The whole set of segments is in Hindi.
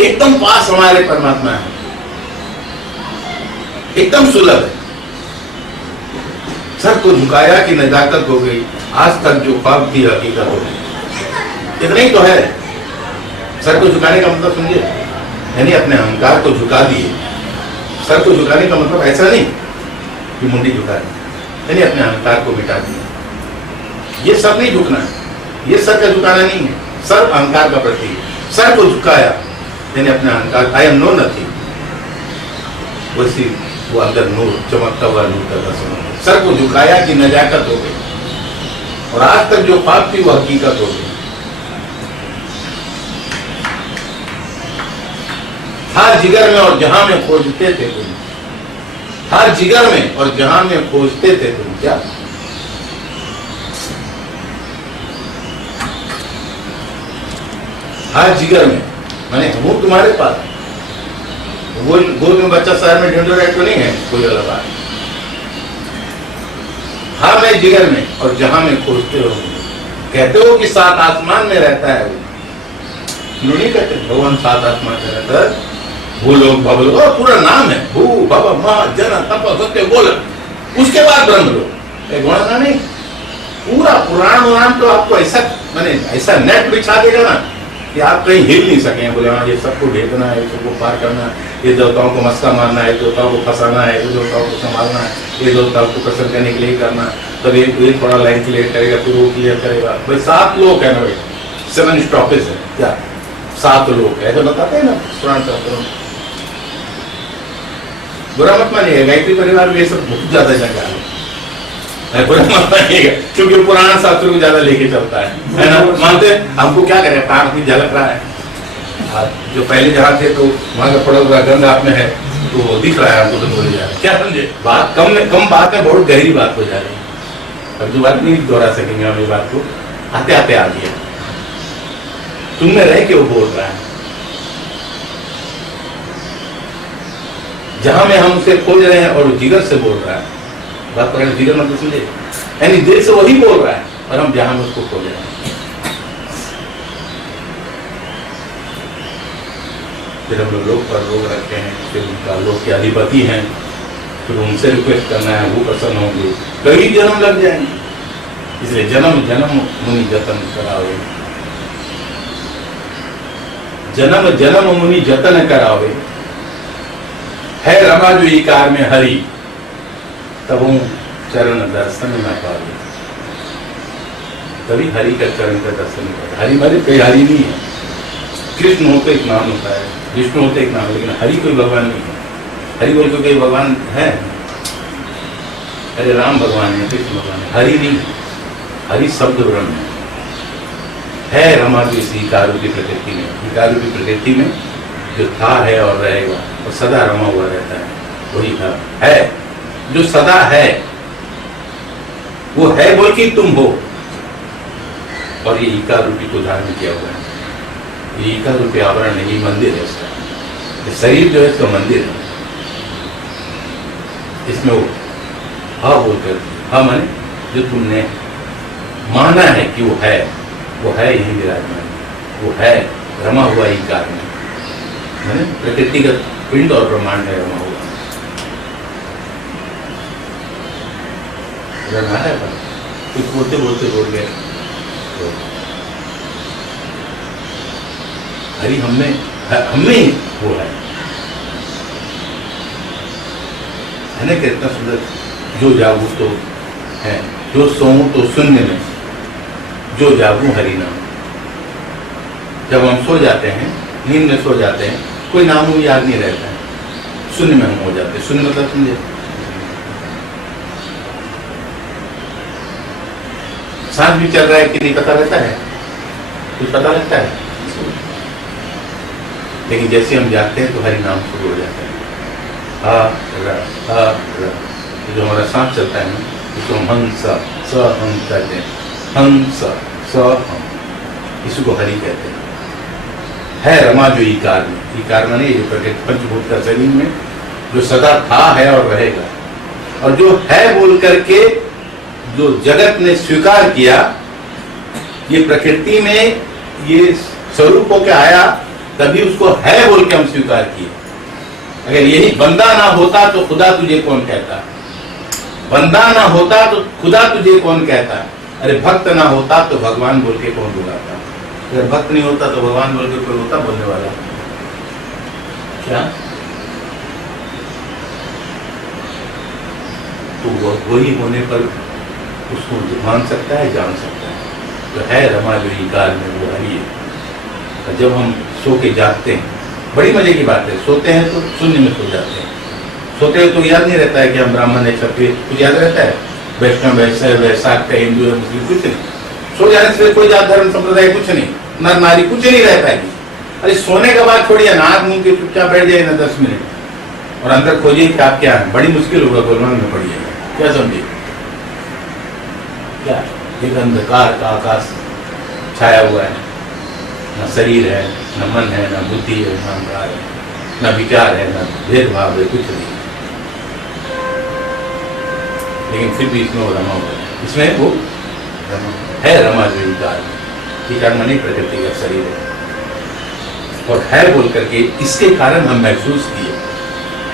एकदम पास हमारे परमात्मा है, एकदम सुलभ है। सर को झुकाया कि नजाकत हो गई, आज तक जो ख्वाब थी हकीकत हो गई। इतना ही तो है। सर को झुकाने का मतलब समझे, यानी अपने अहंकार को झुका दिए। सर को झुकाने का मतलब ऐसा नहीं कि मुंडी झुका दी, यानी अपने अहंकार को मिटा दिया। ये सर नहीं झुकना है, ये सर का झुकाना नहीं है। सर अहंकार का प्रतीक है। सर को झुकाया यानी अपने अहंकार, आई एम नो नथिंग, वैसी वो अंदर नूर, चमकता हुआ नूर का दर्शन हो। सर को झुकाया कि नजाकत हो गई, और आज तक जो ख्वाब थी वो हकीकत हो गई। हर जिगर में और जहां में खोजते थे तुम, हर जिगर में और जहां में खोजते थे तुम। क्या हर जिगर में, मैंने हूं तुम्हारे पास। वो गोद में बच्चा शहर में ढूंढ रहा तो नहीं है, कोई अलग बात। हाँ मैं जिगर में और जहां में खोजते हो। कहते हो कि सात आसमान में रहता है वो, नहीं कहते भगवान सात आसमान में रहता है। भूलोक भवलोक पूरा नाम है, भू भव मह जन तप सत्य बोल, उसके बाद ब्रह्मलोक। एक गुणा नहीं, पूरा पुराण तो आपको ऐसा मैंने ऐसा नेट बिछा देगा ना कि आप कहीं हिल नहीं सके। बोले हाँ ये सबको भेजना है, सबको पार करना है, ये देवताओं को मस्का मारना है, देवताओं को फंसाना है, ये देवताओं को संभालना है, ये देवताओं को प्रसन्न करने के लिए करना। तब ये थोड़ा लाइन क्लियर करेगा, फिर वो क्लियर करेगा। भाई 7 लोग है ना भाई, 7 स्टॉपेज है क्या, 7 लोग ऐसा बताते हैं ना पुराण शास्त्रों में। बुरा मत मानिएगा, गायत्री परिवार में ये सब बहुत ज्यादा जगह है, बुरा मत मानिएगा, क्योंकि पुराण शास्त्र को ज्यादा लेके चलता है ना। मानते हमको क्या करें, पार भी झलक रहा है। जो पहले जहाँ थे तो वहाँ का पड़ा हुआ गंध आप में है तो दिख रहा है हमको, तो बोले जा रहे क्या समझे। बात कम बात है, बहुत गहरी बात हो जा रही है। अब जो बात नहीं दोहरा सकेंगे हम, ये बात को आते आते आ गया, तुमने रह के वो बोल रहा है। जहां में हम उसे खोज रहे हैं और वो जिगर से बोल रहा है। बात पकड़े, जिगर मतलब समझे, यानी दिल से वही बोल रहा है और हम जहां में उसको खोज रहे हैं। फिर हम लोग पर रोग रखे हैं, फिर उनका लोग के अधिपति हैं, फिर उनसे रिक्वेस्ट करना है, वो प्रसन्न होंगे। कई जन्म लग जाएंगे, इसलिए जन्म जन्म मुनि जतन करावे, जन्म जन्म मुनि जतन करावे। है रमा जो इकार में हरि, तब चरण दर्शन न पावे। तभी हरि का चरण का दर्शन नहीं पावे। हरि मारे कोई हरि नहीं है। कृष्ण होते एक नाम होता है, विष्णु होते एक नाम, लेकिन हरि कोई भगवान नहीं है। हरि बोल के कोई भगवान है, अरे राम भगवान है, कृष्ण भगवान है, हरि नहीं। हरि शब्द ब्रह्म है रमा जो इस इकार की प्रकृति में, इकार की प्रकृति में जो था है और रहेगा और सदा रमा हुआ रहता है, वही है जो सदा है। वो है बोल के तुम हो, और ये इकार रूपी को धारण किया हुआ है। ये इकार रूपी आवरण नहीं, मंदिर है इसका। ये शरीर जो है इसका मंदिर है। इसमें वो हा बोलकर, हा माने जो तुमने माना है कि वो है यही विराजमान, वो है रमा हुआ इकार में, प्रकृतिगत पिंड और ब्रह्मांड है रमा हुआ। कुछ बोलते बोलते बोल गए तो हरि हमने ही वो है ना। कितना सुंदर, जो जागू तो है, जो सोऊं तो शून्य में, जो जागू हरि नाम। जब हम सो जाते हैं, नींद में सो जाते हैं, कोई नाम याद नहीं रहता है, शून्य में हम हो जाते हैं। शून्य मतलब समझे, सांस भी चल रहा है कि नहीं पता रहता है, कुछ पता लगता है, लेकिन जैसे हम जागते हैं तो हरि नाम शुरू हो जाता है। जो हमारा सांस चलता है ना, इसको हम हंस स हम कहते हैं, हंस स हम, इसको हरि कहते हैं। है रमा जो इकार में, इकार माने जो प्रकृति पंचभूत का शरीर में जो सदा था है और रहेगा, और जो है बोल करके जो जगत ने स्वीकार किया, ये प्रकृति में ये स्वरूप होकर आया तभी उसको है बोल के हम स्वीकार किए। अगर यही बंदा ना होता तो खुदा तुझे कौन कहता, बंदा ना होता तो खुदा तुझे कौन कहता, अरे भक्त ना होता तो भगवान बोल के कौन बुलाता। अगर भक्त नहीं होता तो भगवान बोल के कोई होता बोलने वाला क्या? तो वही होने पर उसको मान सकता है, जान सकता है। तो है रमा जो ईकार में वो हरि है। तो जब हम सो के जागते हैं, बड़ी मजे की बात है, सोते हैं तो शून्य में सो जाते हैं। सोते हुए तो याद नहीं रहता है कि हम ब्राह्मण है, क्षत्रिय, कुछ याद रहता है? वैष्णव, वैश्य, वैशाख का, हिंदू है, मुस्लिम, कुछ नहीं। सो जाने से कोई जात धर्म संप्रदाय कुछ नहीं, नर नारी कुछ नहीं रहता है। अरे सोने के बाद छोड़िए, नाक मुंह के चुपचाप बैठ जाए ना 10 मिनट और अंदर खोजिए कि आप क्या है, बड़ी मुश्किल होगा, गोलमाल में पड़िए। क्या समझिए? क्या एक अंधकार का आकाश छाया हुआ है, न शरीर है, न मन है, न बुद्धि है, न अहंकार है, न विचार है, न भेदभाव है, कुछ नहीं। लेकिन फिर भी इसमें वो रमा हुआ है, इसमें वो है रमा जो विकार माने प्रकृति का शरीर है। और है बोल करके इसके कारण हम महसूस किए,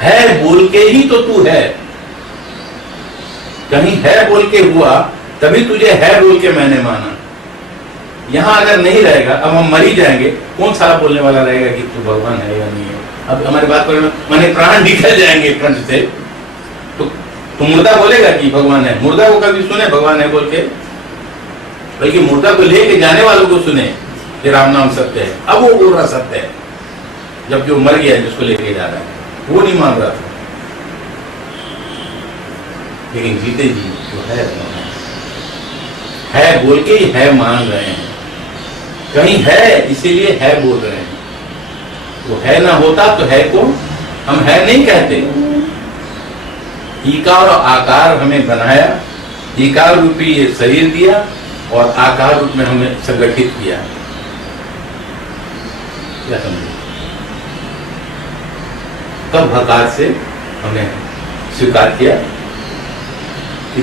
है बोल के ही तो तू है। कहीं है बोल के हुआ तभी तुझे है बोल के मैंने माना। यहां अगर नहीं रहेगा, अब हम मर ही जाएंगे, कौन सारा बोलने वाला रहेगा कि तू भगवान है या नहीं है? अब हमारी बात पर माने प्राण निकल जाएंगे कंठ से, तो मुर्दा बोलेगा कि भगवान है? मुर्दा को कभी सुने भगवान है बोल के? बल्कि मुर्दा को लेके जाने वालों को सुने कि राम नाम सत्य है। अब वो बोल रहा सत्य है, जब जो मर गया जिसको लेके जा रहा है वो नहीं मान रहा था। लेकिन जीते जी जो है बोल के ही है मान रहे हैं। कहीं है इसीलिए है बोल रहे हैं। वो है ना होता तो है को हम है नहीं कहते। ईकार और आकार हमें बनाया, ईकार रूपी ये शरीर दिया और आकार रूप में हमें संगठित किया। क्या समझे? तब हकार से हमने स्वीकार किया कि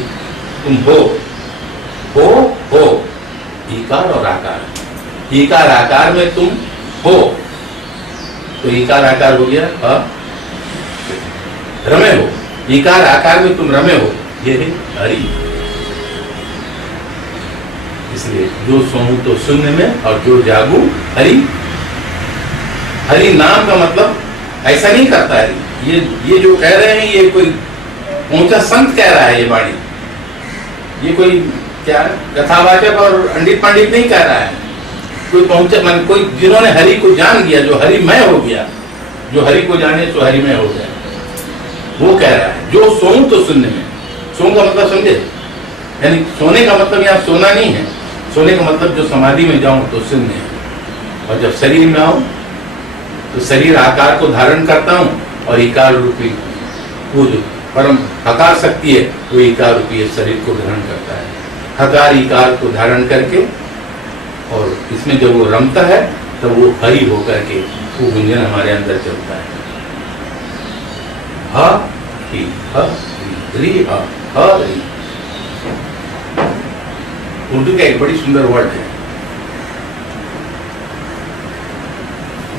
तुम हो ईकार और आकार। ईकार आकार में तुम हो, तो ईकार आकार हो गया रमे हो। ईकार आकार में तुम रमे हो, ये है हरि। इसलिए जो सोऊं तो शून्य में और जो जागू हरि। हरि नाम का मतलब ऐसा नहीं करता है। ये जो कह रहे हैं ये कोई ऊंचा संत कह रहा है, ये वाणी, ये कोई क्या कथावाचक और पंडित नहीं कह रहा है। कोई पहुंचा मन, कोई जिन्होंने हरि को जान गया, जो हरिमय हो गया, जो हरि को जाने तो हरिमय हो गया, वो कह रहा है जो सोऊं तो शून्य में। सोऊं का मतलब समझे? यानी सोने का मतलब यहाँ सोना नहीं है। सोने का मतलब जो समाधि में जाऊं तो शून्य है। और जब शरीर में आऊं तो शरीर आकार को धारण करता हूं और इकार रूपी वो जो परम हकार शक्ति है वो इकार रूपी शरीर को ग्रहण करता है। हकार इकार को धारण करके और इसमें जब वो रमता है तब वो हरि होकर के वो गुंजन हमारे अंदर चलता है। हरि उर्दू का एक बड़ी सुंदर वर्ड है।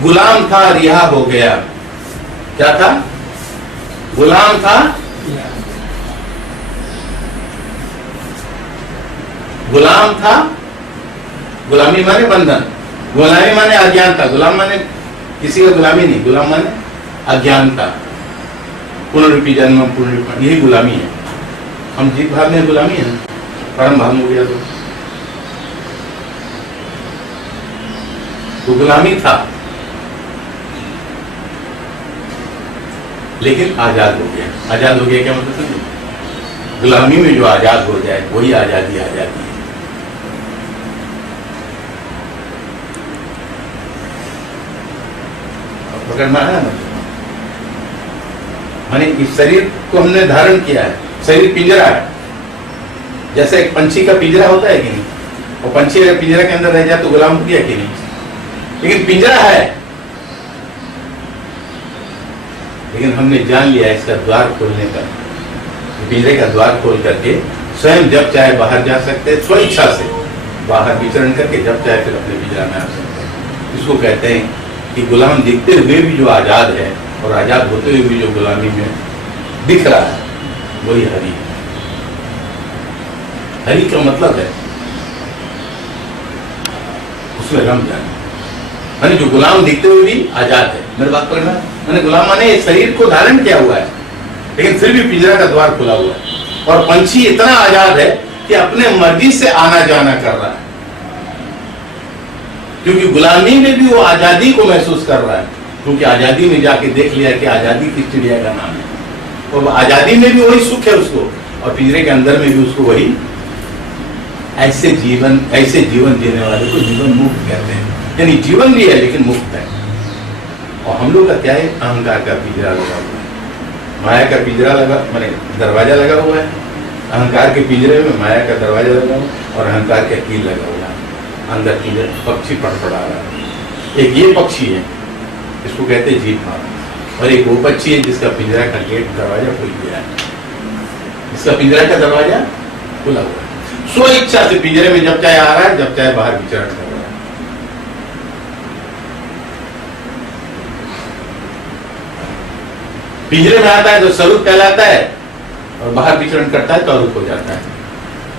गुलाम था रिहा हो गया। क्या था? गुलाम था, गुलाम था। गुलामी माने बंधन, गुलामी माने अज्ञानता। गुलाम माने किसी का गुलामी नहीं, गुलाम माने अज्ञानता। पुनर्रूपी जन्म, पुनर्रूपी, यही गुलामी है। हम जीव भाव में गुलामी है, परम भाव हो गया तो गुलामी था, लेकिन आजाद हो गया। आजाद हो गया क्या मतलब समझे? गुलामी में जो आजाद हो जाए वही आजादी आ जाती है। पकड़ना है ना, माने इस शरीर को हमने धारण किया है। शरीर पिंजरा है, जैसे एक पंछी का पिंजरा होता है कि नहीं? और पंछी अगर पिंजरा के अंदर रह जाए तो गुलाम हो गया कि नहीं? लेकिन पिंजरा है, लेकिन हमने जान लिया इसका द्वार खोलने का। पिंजरे का द्वार खोल करके स्वयं जब चाहे बाहर जा सकते हैं, स्वेच्छा से बाहर विचरण करके जब चाहे फिर अपने पिंजरा में आ सकते हैं। इसको कहते हैं कि गुलाम दिखते हुए भी जो आजाद है और आजाद होते हुए भी जो गुलामी में दिख रहा है वही हरि है। हरि का मतलब है उसमें रम जाना, माने जो गुलाम दिखते हुए भी आजाद है। मेरी बात करना, मैंने गुलाम माने शरीर को धारण किया हुआ है लेकिन फिर भी पिंजरा का द्वार खुला हुआ है, और पंछी इतना आजाद है कि अपने मर्जी से आना जाना कर रहा है, क्योंकि गुलामी में भी वो आजादी को महसूस कर रहा है, क्योंकि आजादी में जाके देख लिया कि आजादी किस चिड़िया का नाम है, और आजादी में भी वही सुख है उसको, और पिंजरे के अंदर में भी उसको वही। ऐसे जीवन जीने वाले को जीवन मुक्त कहते हैं, यानी जीवन भी है लेकिन मुक्त है। और हम लोग का क्या है, अहंकार का पिंजरा लगा हुआ है, माया का पिंजरा लगा, माने दरवाजा लगा हुआ है। अहंकार के पिंजरे में माया का दरवाजा लगा हुआ है और अहंकार का कील लगा हुआ है, अंदर पिंजरे पक्षी पड़पड़ा रहा है। एक ये पक्षी है, इसको कहते हैं जीव मार, और एक वो पक्षी है जिसका पिंजरा का गेट दरवाजा खुल गया है, इसका पिंजरा का दरवाजा खुला हुआ है। स्व इच्छा से पिंजरे में जब चाहे आ रहा है, जब चाहे बाहर विचरण कर रहा है। पिंजरे में आता है तो स्वरूप कहलाता है, और बाहर विचरण करता है तो अरूप हो जाता है।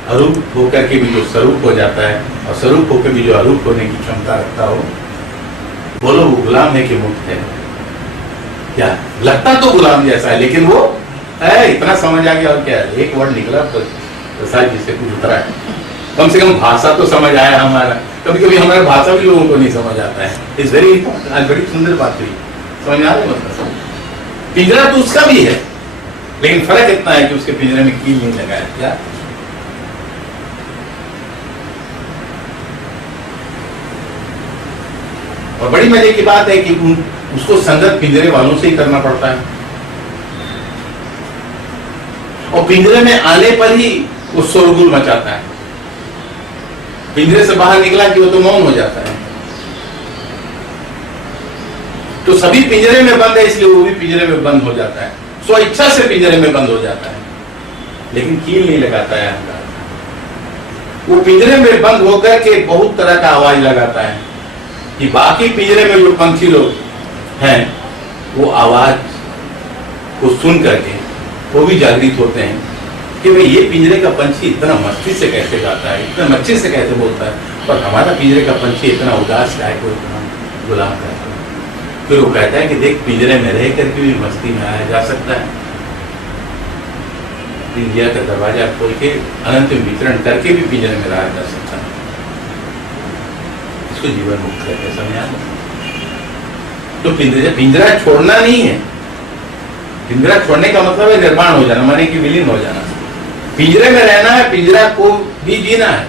अरूप होकर के भी जो स्वरूप हो जाता है, और स्वरूप होकर भी जो अरूप होने की क्षमता रखता हो, बोलो वो गुलाम है कि मुक्त है? क्या लगता तो गुलाम जैसा है, लेकिन वो है इतना समझ आ गया। और क्या है, एक वर्ड निकला तो शायद जिससे कुछ उतरा है, कम से कम भाषा तो समझ आया हमारा। कभी कभी हमारा भाषा भी लोगों को नहीं समझ आता है। It's very important. आज बड़ी सुंदर बात हुई, समझ में आ रही मतलब। पिंजरा तो उसका भी है, लेकिन फर्क इतना है कि उसके पिंजरे में कील नहीं लगा है। क्या और बड़ी मजे की बात है कि उसको संगत पिंजरे वालों से ही करना पड़ता है, और पिंजरे में आने पर ही वो शोरगुल मचाता है। पिंजरे से बाहर निकला कि वो तो मौन हो जाता है। तो सभी पिंजरे में बंद है, इसलिए वो भी पिंजरे में बंद हो जाता है, स्व इच्छा से पिंजरे में बंद हो जाता है, लेकिन कील नहीं लगाता है अहंकार। वो पिंजरे में बंद होकर के बहुत तरह का आवाज लगाता है कि बाकी पिंजरे में जो पंछी लोग हैं वो आवाज को सुन करके वो भी जागृत होते हैं कि भाई ये पिंजरे का पंछी इतना मस्ती से कैसे गाता है, इतना मच्छी से कैसे बोलता है, और हमारा पिंजरे का पंछी इतना उदास है, को इतना गुलाम है। फिर वो कहता है कि देख पिंजरे में रह करके भी मस्ती में आया जा सकता है, पिंजरे का दरवाजा खोल के अनंत में विचरण करके भी पिंजरे में रहा जा सकता है। इसको जीवन मुक्त कहते हैं, समझ आया? तो पिंजरा छोड़ना नहीं है। पिंजरा छोड़ने का मतलब है निर्माण हो जाना, माने कि विलीन हो जाना। पिंजरे में रहना है, पिंजरा को भी जीना है,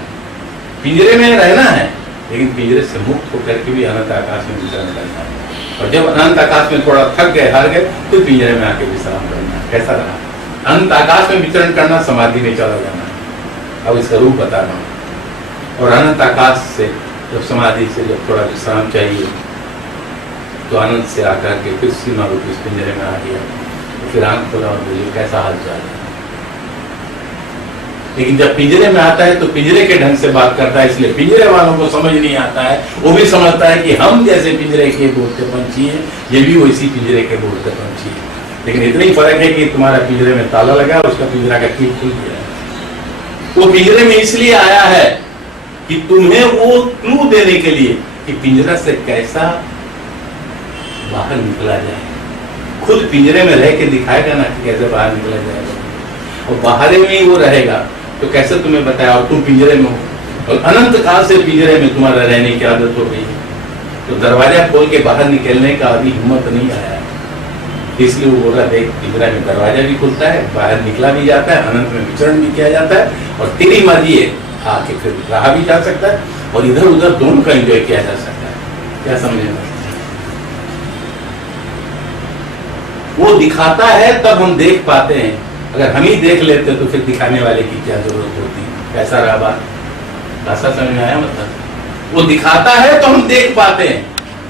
पिंजरे में रहना है, लेकिन पिंजरे से मुक्त होकर के भी अनंत आकाश में विचरण करना है। और जब अनंत आकाश में थोड़ा थक गए, हार गए, तो पिंजरे में आके विश्राम करना है। कैसा रहा? अनंत आकाश में विचरण करना, समाधि में चला जाना है। अब इसका रूप बता रहा हूँ। और अनंत आकाश से जब समाधि से जब थोड़ा विश्राम चाहिए, तो अनंत से आकर के फिर सीमा रूप इस पिंजरे में आ गया, तो फिर आंख खोला और बोलिए कैसा हाल चाल है। लेकिन जब पिंजरे में आता है तो पिंजरे के ढंग से बात करता है, इसलिए पिंजरे वालों को समझ नहीं आता है। वो भी समझता है कि हम जैसे पिंजरे के बोलते पंछी हैं, ये भी वैसी पिंजरे के बोलते पंछी हैं, लेकिन इतना ही फर्क है कि तुम्हारा पिंजरे में ताला लगा, उसका पिंजरा का कील खुल गया है। वो पिंजरे में इसलिए आया है कि तुम्हें वो क्लू देने के लिए कि पिंजरा से कैसा बाहर निकला जाए। खुद पिंजरे में रह के दिखाएगा ना कि कैसे बाहर निकला जाएगा, और बाहर में ही वो रहेगा तो कैसे तुम्हें बताया। और तुम पिंजरे में हो, और अनंत काल से पिंजरे में तुम्हारा रहने की आदत हो गई, तो दरवाजा खोल के बाहर निकलने का अभी हिम्मत नहीं आया, इसलिए वो बोला देख पिंजरा में दरवाजा भी खुलता है, बाहर निकला भी जाता है, अनंत में विचरण भी किया जाता है, और तेरी मर्जी है आके फिर रहा भी जा सकता है, और इधर उधर दोनों का एंजॉय किया जा सकता है। क्या समझे? वो दिखाता है तब हम देख पाते हैं, अगर हम ही देख लेते तो फिर दिखाने वाले की क्या जरूरत होती। कैसा रहा बात? ऐसा समझ में आया? मतलब वो दिखाता है तो हम देख पाते हैं,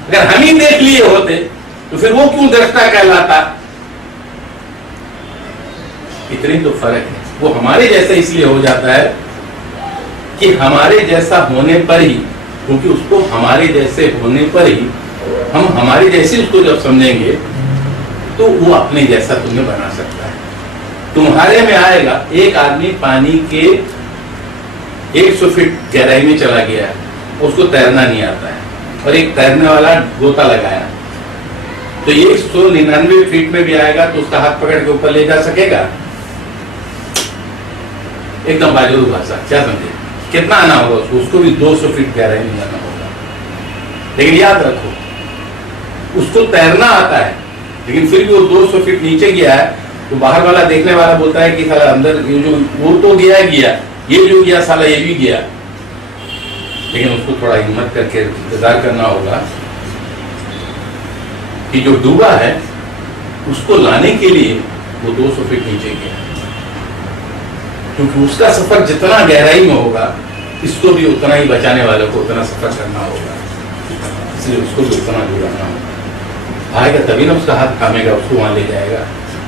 अगर हम ही देख लिए होते तो फिर वो क्यों दृष्टा कहलाता? इतनी तो फर्क है। वो हमारे जैसा इसलिए हो जाता है कि हमारे जैसा होने पर ही, क्योंकि उसको हमारे जैसे होने पर ही हम हमारी जैसी उसको जब समझेंगे तो वो अपने जैसा तुम्हें बना सकता है। तुम्हारे में आएगा, एक आदमी पानी के 100 फीट गहराई में चला गया है, उसको तैरना नहीं आता है, और एक तैरने वाला गोता लगाया, तो 199 फीट में भी आएगा तो उसका हाथ पकड़ के ऊपर ले जा सकेगा? एकदम बाजू भाषा, क्या समझे? कितना आना होगा उसको? उसको भी 200 फीट गहराई में जाना होगा। लेकिन याद रखो, उसको तैरना आता है, लेकिन फिर भी वो 200 फीट नीचे गया है, तो बाहर वाला देखने वाला बोलता है कि साला अंदर ये जो वो तो गया, ये जो गया साला ये भी गया। लेकिन उसको थोड़ा हिम्मत करके इंतजार करना होगा कि जो डूबा है उसको लाने के लिए वो 200 फीट नीचे गया, क्योंकि उसका सफर जितना गहराई में होगा, इसको भी उतना ही बचाने वाले को उतना सफर करना होगा, इसलिए उसको भी उतना जुड़ाना होगा। आएगा तभी ना उसका हाथ थामेगा, उसको वहां ले जाएगा।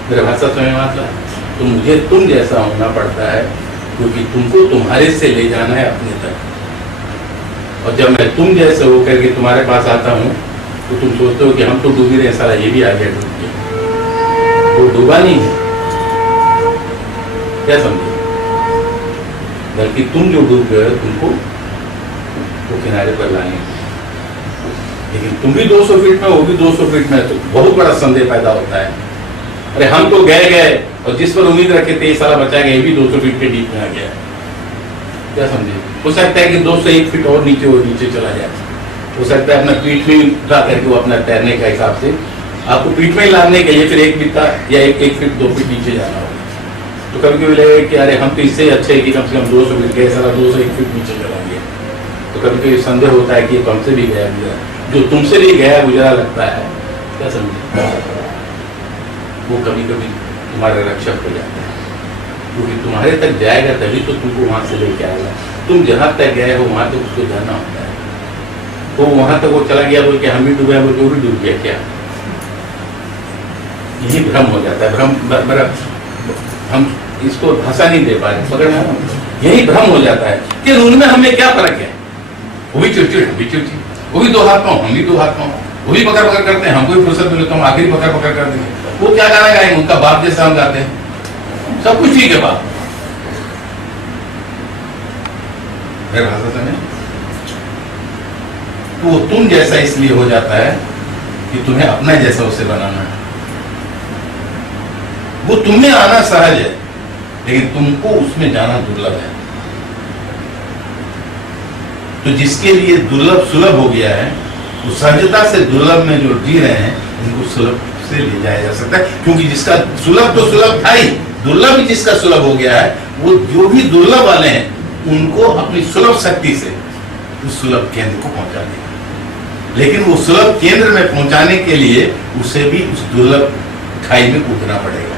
मेरे भाषा समझ में आता है? तो मुझे तुम जैसा होना पड़ता है, क्योंकि तुमको तुम्हारे से ले जाना है अपने तक। और जब मैं तुम जैसे होकर के तुम्हारे पास आता हूँ तो तुम सोचते हो कि हम तो डूबी रहे, साला ये भी आ गया डूब के। वो डूबा नहीं है, क्या समझे? बल्कि तुम जो डूब गए तुमको वो किनारे पर लाने। लेकिन तुम भी 200 फीट में, वो भी 200 फीट में, तो बहुत बड़ा संदेह पैदा होता है। अरे हम तो गए और जिस पर उम्मीद रखे थे ये साला बचा गया, ये भी 200 फीट के डीप में आ गया। क्या समझे? हो सकता है कि 201 फीट और नीचे वो नीचे चला जाए, हो सकता है अपना पीठ में उठा करके वो अपना तैरने का हिसाब से आपको पीठ में ही लाने के लिए फिर 1 बित्ता या 1 फीट 2 फीट नीचे जाना होगा। तो कभी कभी लगेगा कि अरे हम तो इससे अच्छे है कि कम से कम 200 फीट गए, साला 201 फीट नीचे चला गया। तो कभी कभी संदेह होता है कि हमसे भी गया गुजरा, जो तुमसे भी गया गुजरा लगता है, क्या समझे, वो कभी कभी तुम्हारा रक्षक हो जाता है, क्योंकि तुम्हारे तक जाएगा तभी तो तुमको वहां से लेके आएगा। तुम जहां तक गए हो वहां तक उसको जाना होता है। तो वहां तक वो चला गया बोल के हम भी डूबे, बोल के वो भी डूब गया, क्या? यही भ्रम हो जाता है। भ्रम हम इसको भाषा नहीं दे पा रहे, पकड़ में यही भ्रम हो जाता है कि उनमें हमें क्या फर्क है। वो भी चिड़चिड़, हम भी चिड़चिड़, वो भी 2 हाथ पाँव, हम भी 2 हाथ पाँव, वो भी पकड़ पकड़ करते हैं, हमको भी फुर्सत मिले तो हम आखिरी पकड़ पकड़ कर देंगे। वो क्या गाना गाएंगे? उनका बाप जैसा हम गाते हैं, सब कुछ ठीक है बाप। मेरे भाषा समझ? तो वो तुम जैसा इसलिए हो जाता है कि तुम्हें अपना जैसा उसे बनाना है। वो तुम्हें आना सहज है, लेकिन तुमको उसमें जाना दुर्लभ है। तो जिसके लिए दुर्लभ सुलभ हो गया है, वो सहजता से दुर्लभ में जो जी रहे हैं, उनको सुलभ से ले जाया जा सकता है। क्योंकि जिसका सुलभ तो सुलभ था ही, दुर्लभ ही जिसका सुलभ हो गया है, वो जो भी दुर्लभ वाले हैं उनको अपनी सुलभ शक्ति से उस सुलभ केंद्र को पहुंचा देगा। लेकिन वो सुलभ केंद्र में पहुंचाने के लिए उसे भी उस दुर्लभ खाई में कूदना पड़ेगा।